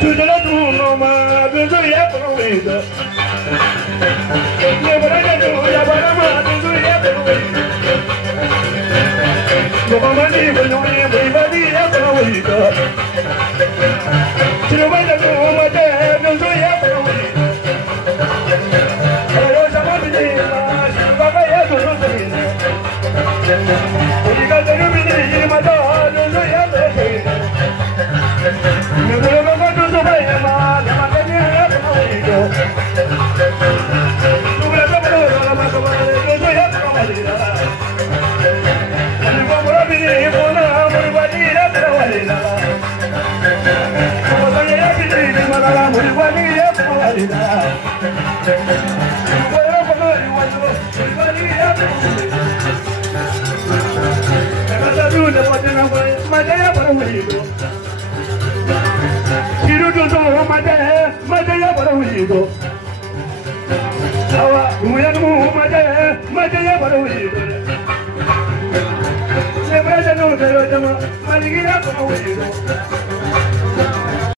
Tu te la tu no ma tu ya por vida. Ne para ya tu ya para ma tu ya por vida. No mama ni no ni ni ya por vida. Tu no vaya tu ma tu ya por vida. Pero ya ma ni ma va ya tu no ni. Oiga te no ni ma tu ya por vida. Ne para ma tu vaya ma ni ya por vida. Tu la ma tu ya por vida. Pero